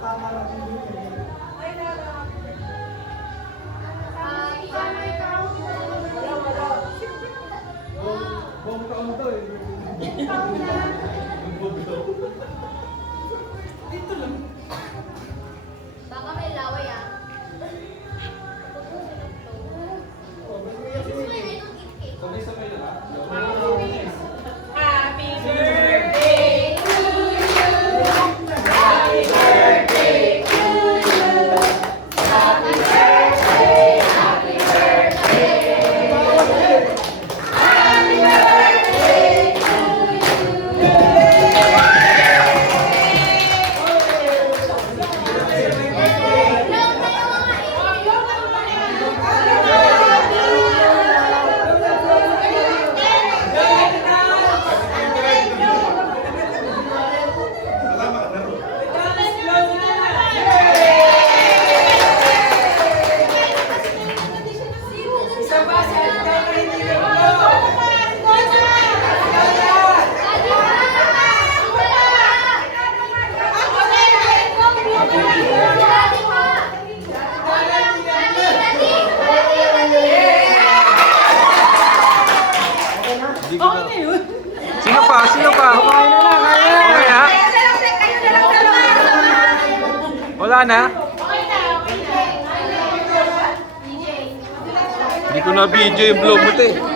Buong taon to eh. Dito lang. Baka may laway ah. Sabay-sabay na ba? Happy birthday to you. Happy birthday to you. Happy birthday, happy birthday. Happy birthday to Sino pa? Sino pa? Okay na? Wala na? Hindi ko na video yung vlog mo, te.